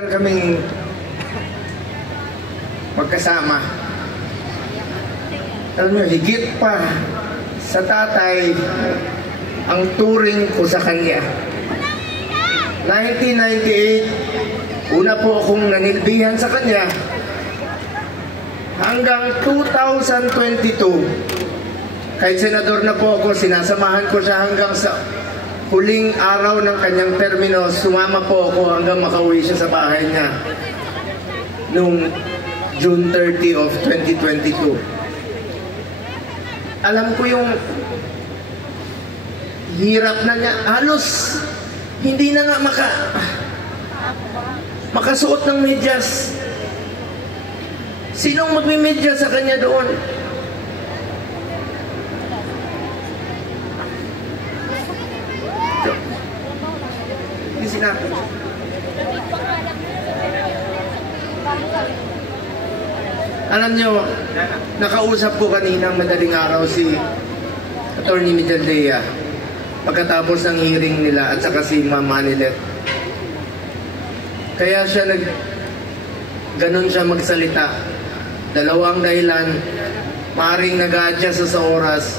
Kaming magkasama. Alam nyo, higit pa sa tatay ang turing ko sa kanya. 1998, una po akong nanilbihan sa kanya. Hanggang 2022, kahit senador na po ako, sinasamahan ko siya hanggang sa huling araw ng kanyang termino. Sumama po ako hanggang makauwi siya sa bahay niya noong June 30 of 2022. Alam ko yung hirap na niya. Halos hindi na nga makasuot ng medyas. Sinong magme-medyas sa kanya doon? Sinabi. Alam nyo, nakausap ko kaninang madaling araw si Attorney Mijaldea pagkatapos ng hearing nila at saka si Ma'am Manilet. Kaya siya ganon siya magsalita. Dalawang dahilan, maaaring nag-a-adjust sa oras,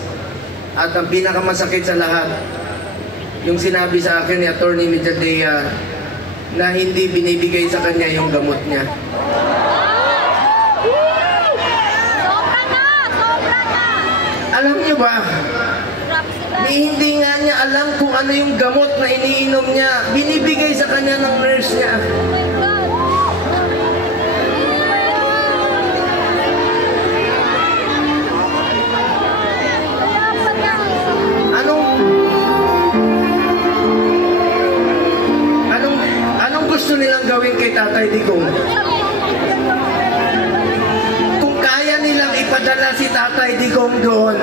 at ang pinakamasakit sa lahat, yung sinabi sa akin ni Attorney Mijaldea na hindi binibigay sa kanya yung gamot niya. Sobra na! Alam niyo ba, hindi nga niya alam kung ano yung gamot na iniinom niya. Binibigay sa kanya ng nurse niya. Gusto nilang gawin kay Tatay Digong. Kung kaya nilang ipadala si Tatay Digong doon,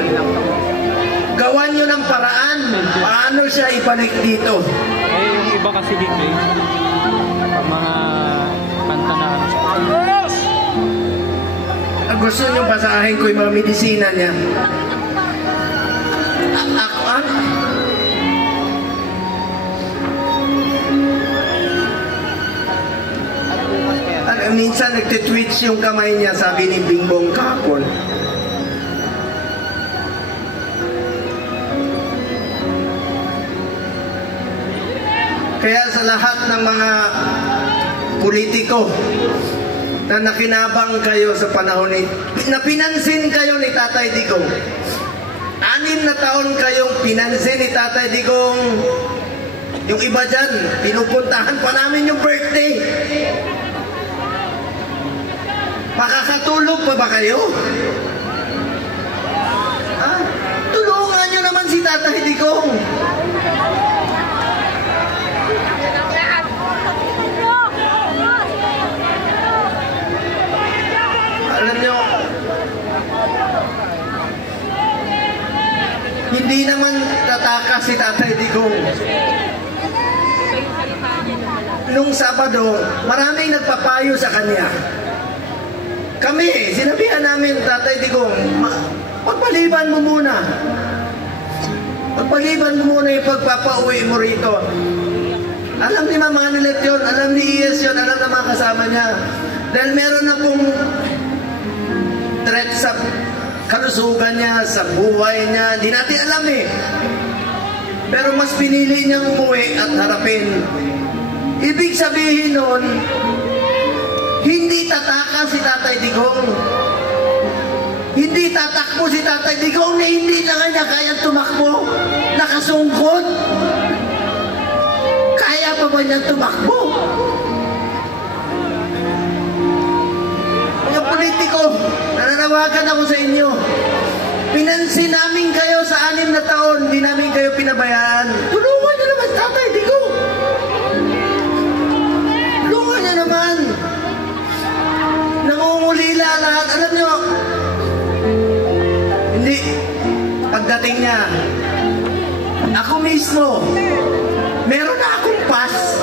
gawan nyo ng paraan paano siya ibalik dito. Yung iba kasi dito pag mga kanta na gusto nyo basahin ko yung mga medisina niya. Minsan nagtitwitch yung kamay niya, sabi ni Bingbong kahapon. Kaya sa lahat ng mga politiko na nakinabang kayo sa panahon na pinansin kayo ni Tatay Digong, 6 na taon kayong pinansin ni Tatay Digong. Yung iba dyan, pinupuntahan pa namin yung birthday. Makakatulog pa ba kayo? Tulungan nyo naman si Tatay Digong. Alam nyo, hindi naman tatakas si Tatay Digong. Nung Sabado, maraming nagpapayo sa kanya. Kami, sinabihan namin, Tatay Digong, pagpaliban mo muna. Pagpaliban mo muna yung pagpapauwi mo rito. Alam ni Ma'am Manilet yun, alam ni Ies yun, alam na mga kasama niya. Dahil meron na pong threat sa kalusugan niya, sa buhay niya. Hindi natin alam eh. Pero mas pinili niyang umuwi at harapin. Ibig sabihin nun, hindi tataka si Tatay Digong. Hindi tatakbo si Tatay Digong na hindi na kanya kayang tumakbo. Nakasungkot. Kaya pa ba niyang tumakbo? Mga politiko, nananawagan ako sa inyo. Pinansin namin kayo sa 6 na taon, hindi namin kayo pinabayaan. Tulungan niyo naman Tatay Digong. Tulungan niyo naman. Nangungulila lahat. Alam nyo, hindi, pagdating niya, ako mismo, meron na akong pass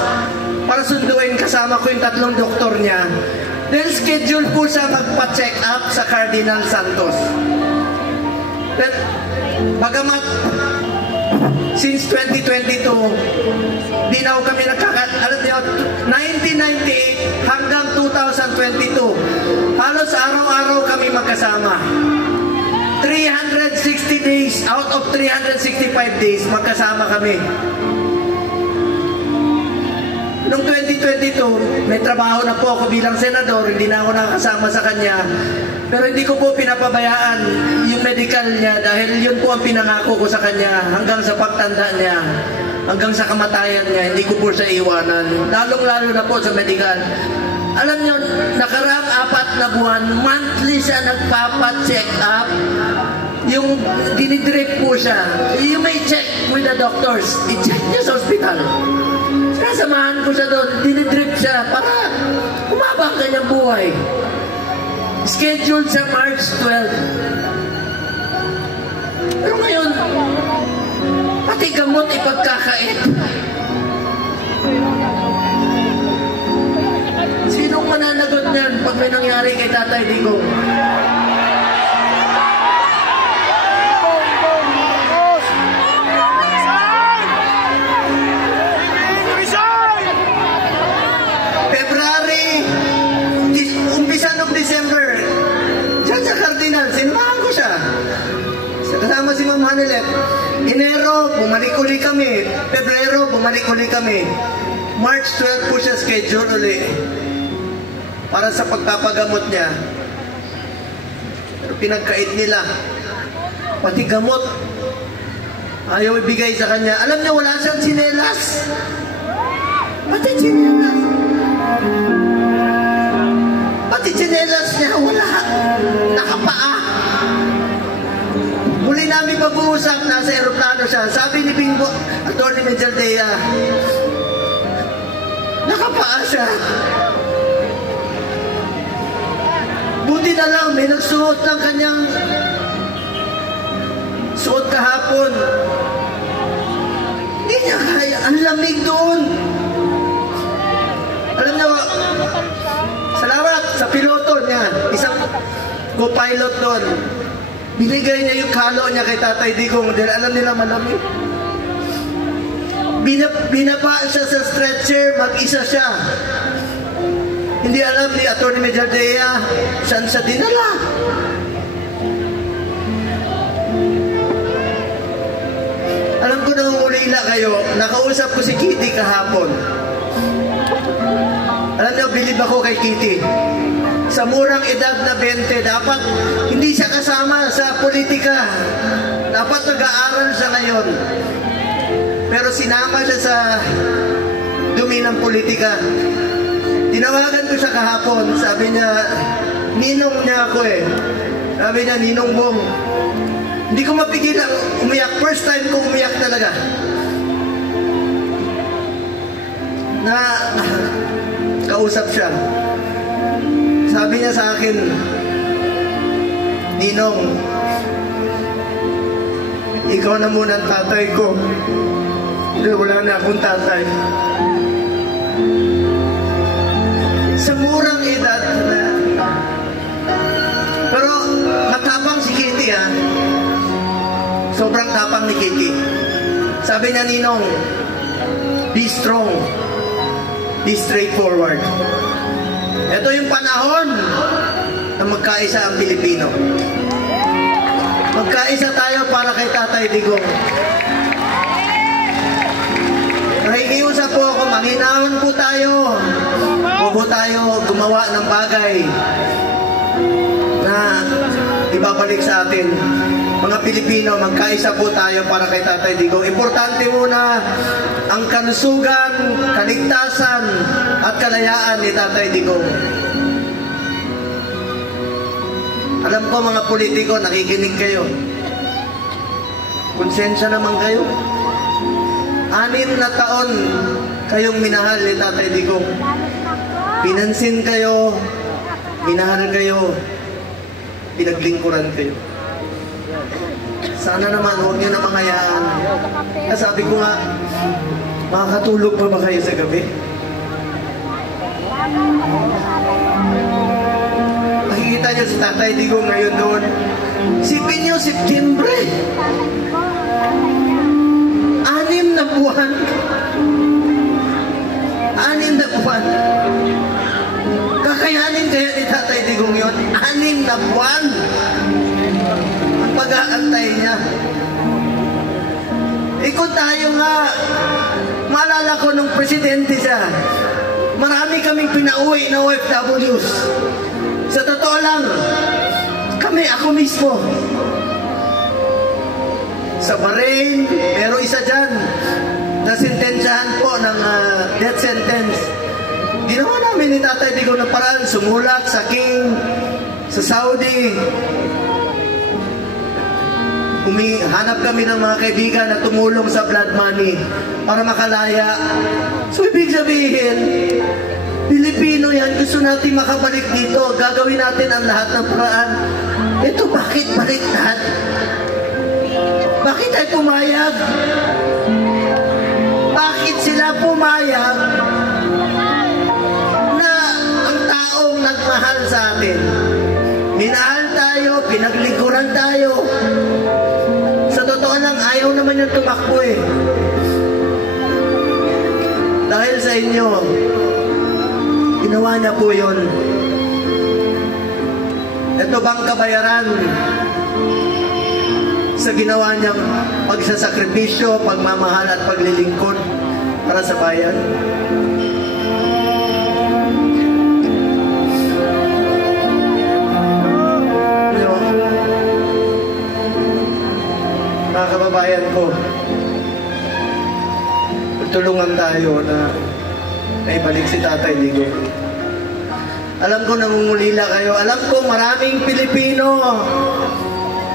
para sunduin kasama ko yung 3 doktor niya. Then schedule po siya magpa-check up sa Cardinal Santos. Then, bagamat since 2022, di na kami alam niyo, 1998, 2022. Halos araw-araw kami magkasama. 360 days out of 365 days magkasama kami. Noong 2022, may trabaho na po ako bilang senador, hindi na ako nakasama sa kanya. Pero hindi ko po pinapabayaan yung medical niya dahil yun po ang pinangako ko sa kanya hanggang sa pagtanda niya, hanggang sa kamatayan niya, hindi ko po siya iwanan. Lalong-lalo na po sa medical. Alam niyo, nakaraang 4 na buwan, monthly siya nagpapa-check up. Yung dinidrip po siya. You may check with the doctors. I-check niyo sa hospital. Sinasamahan ko siya doon, dinidrip siya para umaba ang kanyang buhay. Scheduled sa March 12. Pero ngayon, pati gamot ipagkakait. Sinong mananagot niyan pag may nangyari kay Tatay Digong? December, dyan sa Cardinal, sinamahan ko siya. Kasama si Ma'am Hanelet. Enero, bumalik uli kami. Pebrero, bumalik uli kami. March 12 po siya schedule uli para sa pagpapagamot niya. Pero pinagkait nila. Pati gamot. Ayaw ibigay sa kanya. Alam niyo, wala siyang tsinelas. Pati tsinelas. Pati tsinelas niya, wala. Nakapaa. Muli namin pag-uusap, nasa aeroplano siya. Sabi ni Bingo, Atty. Mejaldea, nakapaa siya. Buti na lang, may nagsuot ng kanyang suot kahapon. Hindi niya kaya. Ang lamig doon. Alam niyo, salamat sa piloto niya, isang co-pilot doon. Binigay niya yung kalo niya kay Tatay Digong dahil alam nila malamig. Binaba siya sa stretcher, mag-isa siya. Hindi alam ni Atty. Mejaldea saan siya dinala. Alam ko nangungulila kayo, nakausap ko si Kitty kahapon. Alam niyo, bilib ako kay Kitty. Sa murang edad na 20, dapat hindi siya kasama sa politika. Dapat nag-aaral siya ngayon. Pero sinama siya sa dumi ng politika. Tinawagan ko siya kahapon. Sabi niya, ninong niya ako eh. Sabi niya, Ninong Bong. Hindi ko mapigilan umiyak. First time ko umiyak talaga. Na kausap siya. Sabi niya sa akin, Ninong, ikaw na muna ang tatay ko. Wala na akong tatay. Sa murang edad na. Pero matapang si Kitty ha. Sobrang tapang ni Kitty. Sabi niya, Ninong, be strong. Be straightforward. Ito yung panahon na magkaisa ang Pilipino. Magkaisa tayo para kay Tatay Digong. Nakikiusap po ako, manghinahon po tayo. Huwag po tayo gumawa ng bagay na ibabalik sa atin. Mga Pilipino, magkaisa po tayo para kay Tatay Digong. Importante muna ang kalusugan, kaligtasan, at kalayaan ni Tatay Digong. Alam ko mga politiko, nakikinig kayo. Konsensya naman kayo. 6 na taon kayong minahal ni Tatay Digong. Pinansin kayo, minahal kayo, pinaglingkuran kayo. Sana naman, huwag niyo na mangayaan. Sabi ko nga, makakatulog pa ba kayo sa gabi? Nakikita niyo si Tatay Digong ngayon doon. Sipin niyo, September. 6 na buwan. 6 na buwan. Kakayanin 6 na buwan ang pag-aantay niya. Kung tayo nga, maalala ko nung presidente siya, marami kaming pinauwi na OFWs. Sa totoo lang, ako mismo, sa Bahrain, meron isa dyan na sentensyahan po ng death sentence. Ginawa namin ni Tatay Digong ng paraan, sumulat sa King, sa Saudi. Hanap kami ng mga kaibigan na tumulong sa blood money para makalaya. So, ibig sabihin, Pilipino yan, gusto natin makabalik dito. Gagawin natin ang lahat ng paraan. Ito, bakit baliktad? Bakit ay pumayag? Bakit sila pumayag na ang taong nagmahal sa atin? Minahal tayo, pinaglikuran tayo. Sa totoo lang, ayaw naman yung tumakbo eh. Dahil sa inyo, ginawa niya po yun. Ito bang kabayaran sa ginawa niyang pagsasakripisyo, pagmamahal at paglilingkod para sa bayan? Mga kababayan ko, tulungan tayo na ibalik si Tatay Digong. Alam ko nangungulila kayo. Alam ko maraming Pilipino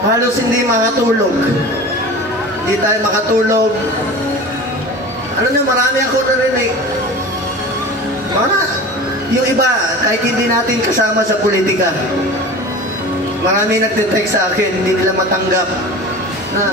halos hindi makatulog. Hindi tayo makatulog. Ano na, marami ako narinig. Yung iba, kahit hindi natin kasama sa politika, marami nagtitext sa akin, hindi nila matanggap na